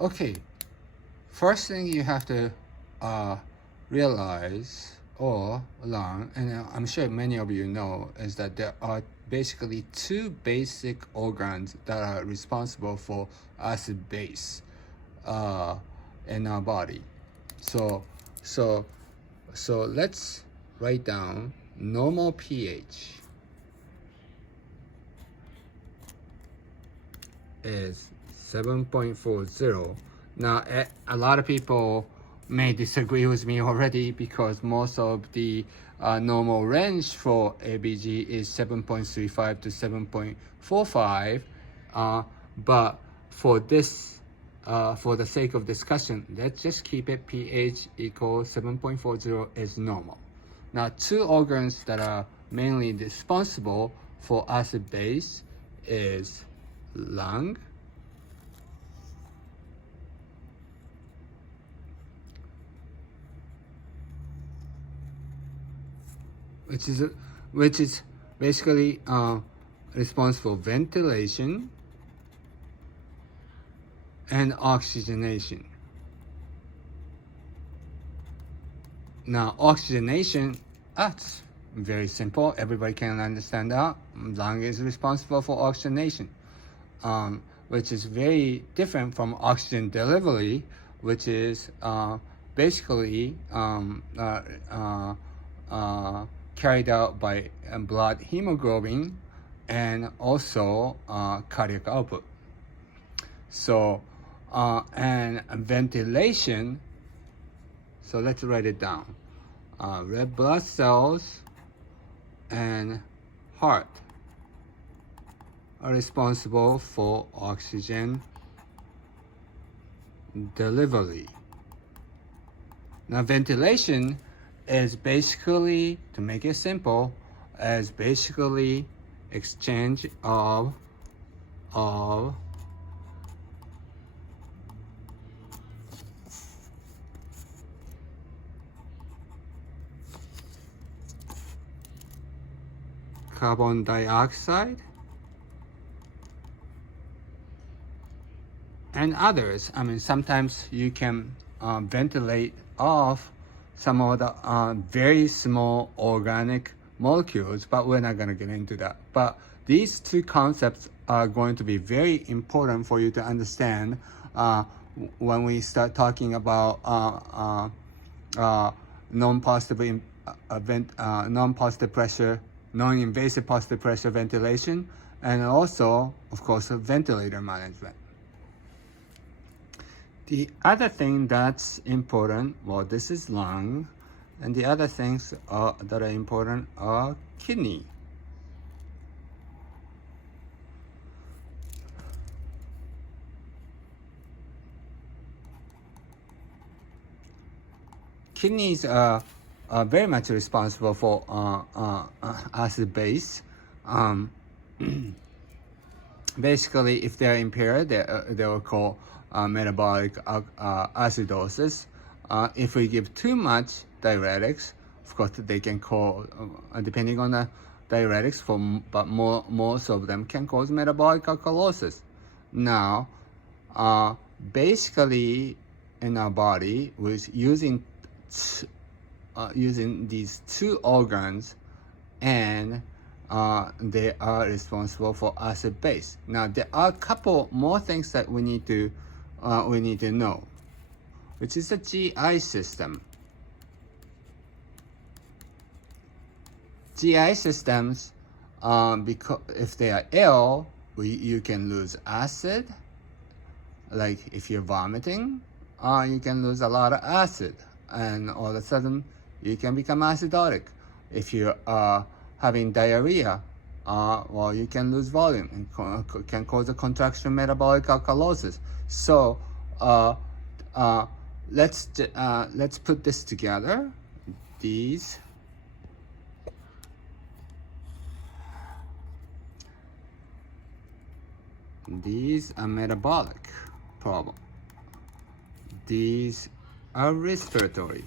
Okay, first thing you have to realize or learn, and I'm sure many of you know, is that there are basically two basic organs that are responsible for acid base in our body. So, so, so let's write down normal pH is 7.40. Now, a lot of people may disagree with me already because most of the normal range for ABG is 7.35 to 7.45. But for this, for the sake of discussion, let's just keep it pH equals 7.40 is normal. Now, two organs that are mainly responsible for acid base is lung which is basically responsible for ventilation and oxygenation. Now, oxygenation, that's very simple. Everybody can understand that. Lung is responsible for oxygenation, which is very different from oxygen delivery, which is basically carried out by blood hemoglobin and also cardiac output. So, and ventilation, so let's write it down. Red blood cells and heart are responsible for oxygen delivery. Now, ventilation is basically, to make it simple, is basically exchange of carbon dioxide and others. I mean, sometimes you can ventilate off some of the very small organic molecules, but we're not going to get into that. But these two concepts are going to be very important for you to understand when we start talking about non-positive non-positive pressure, non-invasive positive pressure ventilation, and also, of course, ventilator management. The other thing that's important, well, this is lung, and the other things that are important are kidney. Kidneys are very much responsible for acid base. Basically, if they're impaired, they will call metabolic acidosis. If we give too much diuretics, of course, they can cause, depending on the diuretics, but most of them can cause metabolic alkalosis. Now, basically, in our body, with using these two organs, and they are responsible for acid base. Now, there are a couple more things that we need to know, which is the GI system. GI systems, because if they are ill, you can lose acid. Like if you're vomiting, you can lose a lot of acid, and all of a sudden you can become acidotic. If you are having diarrhea, well, you can lose volume and can cause a contraction metabolic alkalosis. So let's put this together. These are metabolic problem. These are respiratory.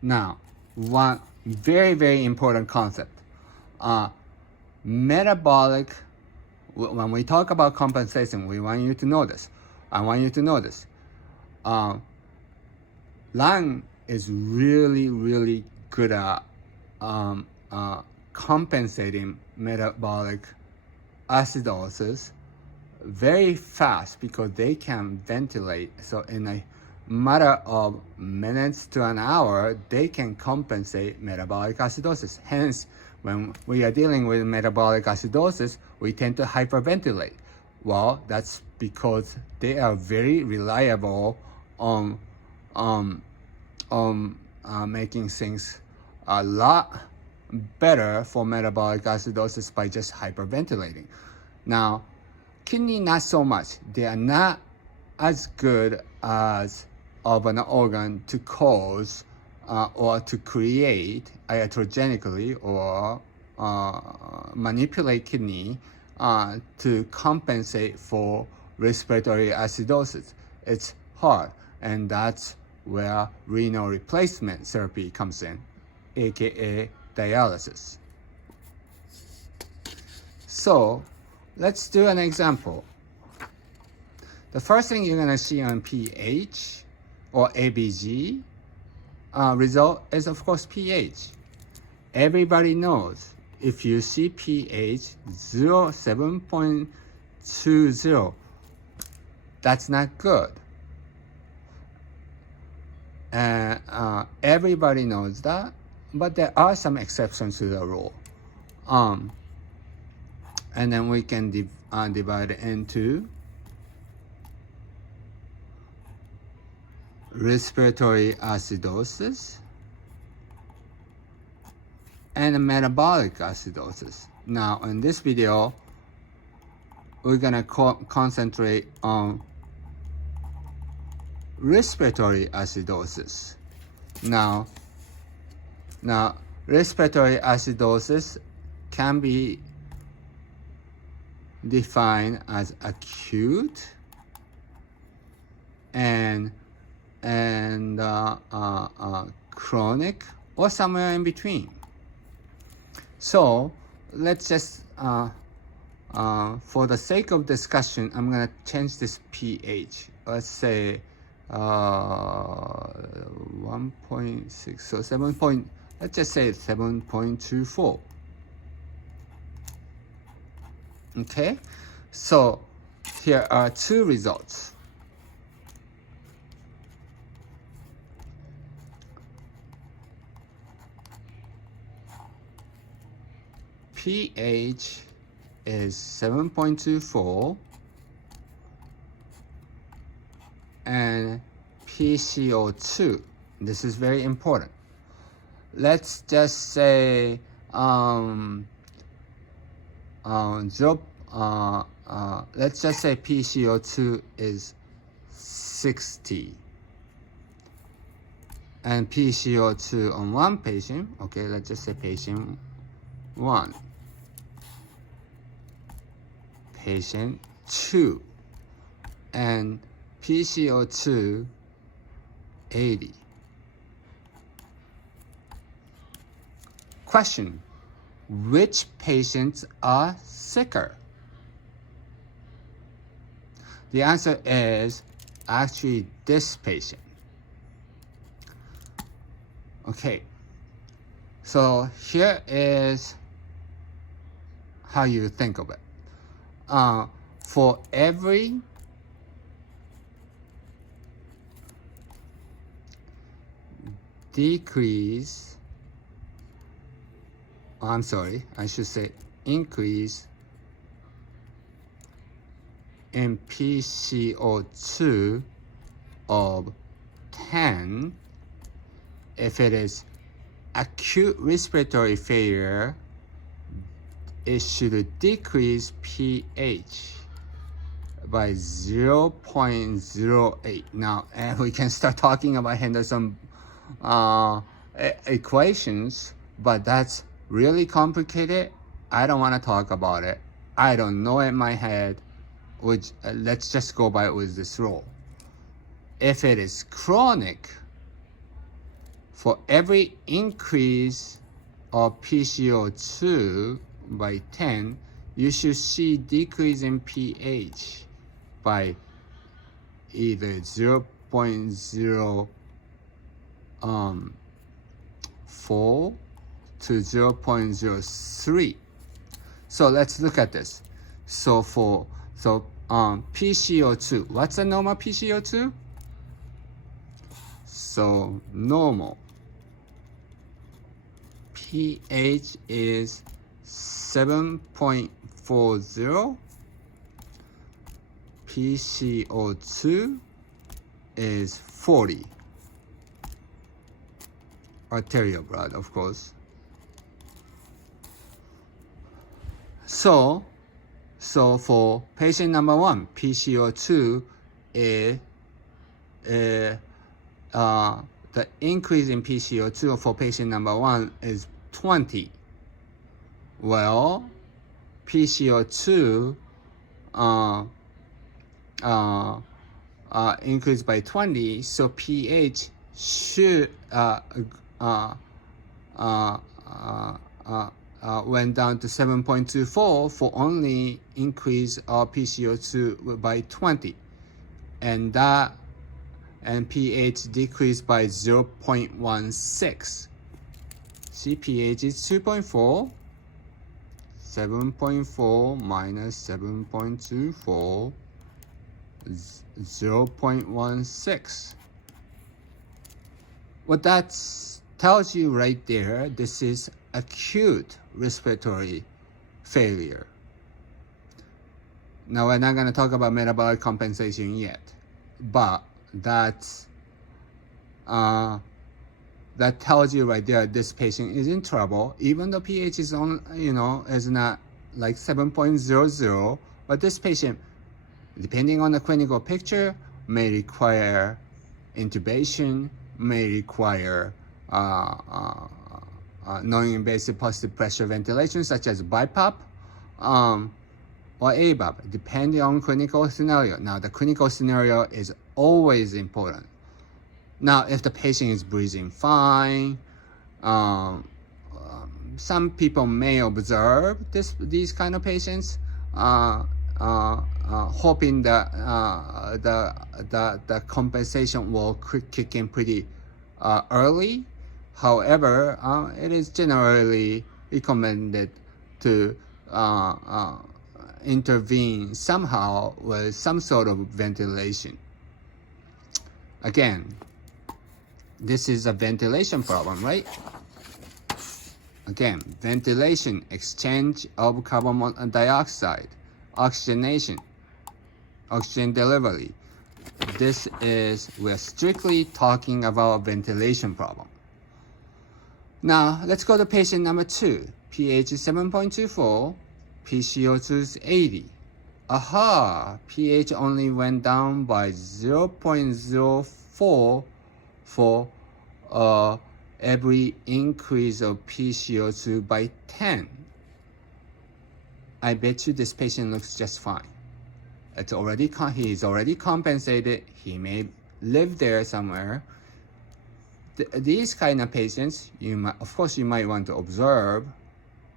Now, one very, very important concept. Metabolic when we talk about compensation, we want you to know this. I want you to know this. Lung is really, really good at compensating metabolic acidosis very fast because they can ventilate. So in a matter of minutes to an hour, they can compensate metabolic acidosis. Hence, when we are dealing with metabolic acidosis, we tend to hyperventilate. Well, that's because they are very reliable on making things a lot better for metabolic acidosis by just hyperventilating. Now, kidney not so much. They are not as good as of an organ to cause or to create iatrogenically or manipulate kidney to compensate for respiratory acidosis. It's hard, and that's where renal replacement therapy comes in, aka dialysis. So let's do an example. The first thing you're going to see on pH or ABG result is, of course, pH. Everybody knows if you see pH 7.20, that's not good. Everybody knows that, but there are some exceptions to the rule. And then we can divide it into respiratory acidosis and metabolic acidosis. Now, in this video, we're gonna concentrate on respiratory acidosis. Now, respiratory acidosis can be defined as acute and chronic or somewhere in between. So let's just for the sake of discussion, I'm gonna change this pH. Let's say 1.6, so 7. Let's just say 7.24. Okay, so here are two results. pH is 7.24 and PCO2. This is very important. Let's just say let's just say PCO2 is 60 and PCO2 on one patient. Okay, let's just say patient 1, patient 2, and PCO2 80. Question: which patients are sicker? The answer is actually this patient. Okay, so here is how you think of it. For every decrease, I'm sorry, I should say increase in PCO2 of 10, if it is acute respiratory failure, it should decrease pH by 0.08. Now, and we can start talking about Henderson equations, but that's really complicated. I don't want to talk about it. I don't know in my head. Which let's just go by with this rule. If it is chronic, for every increase of PCO2 by 10, you should see decrease in pH by either 0.04 to 0.03. So let's look at this. So PCO2, what's the normal PCO2? So normal pH is 7.40. PCO2 is 40. Arterial blood, of course. So for patient number 1, PCO2 is the increase in PCO2 for patient number 1 is 20. Well, PCO2 increased by 20, so pH should went down to 7.24 for only increase of PCO2 by 20, and pH decreased by 0.16. See, pH is 2.4. 7.4 minus 7.24, 0.16. What that tells you right there, this is acute respiratory failure. Now, we're not going to talk about metabolic compensation yet, but that tells you right there this patient is in trouble, even though pH is on, is not like 7.00, but this patient, depending on the clinical picture, may require intubation, may require non-invasive positive pressure ventilation such as BiPAP or ABAP, depending on clinical scenario. Now, the clinical scenario is always important. Now, if the patient is breathing fine, some people may observe these kind of patients, hoping that the compensation will kick in pretty early. However, it is generally recommended to intervene somehow with some sort of ventilation. Again, this is a ventilation problem, right? Again, ventilation, exchange of carbon dioxide, oxygenation, oxygen delivery. We're strictly talking about ventilation problem. Now, let's go to patient number 2. pH is 7.24, PCO2 is 80. Aha, pH only went down by 0.04 for every increase of PCO2 by 10. I bet you this patient looks just fine. He's already compensated. He may live there somewhere. These kind of patients, you might want to observe,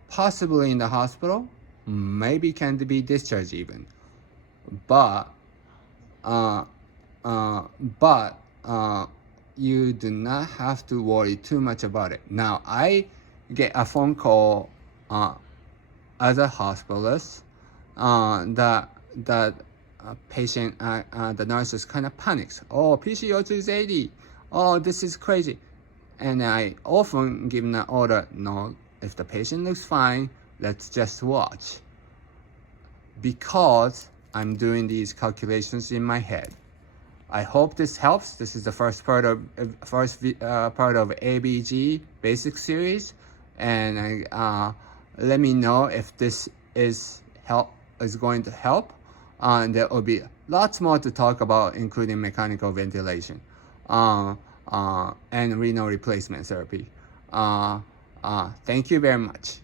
possibly in the hospital, maybe can be discharged even. But you do not have to worry too much about it. Now, I get a phone call as a hospitalist that patient, the nurses kind of panics. Oh, PCO2 is 80. Oh, this is crazy. And I often give them an order, no, if the patient looks fine, let's just watch. Because I'm doing these calculations in my head. I hope this helps. This is the first part of ABG basic series, and let me know if this is going to help. And there will be lots more to talk about, including mechanical ventilation and renal replacement therapy. Thank you very much.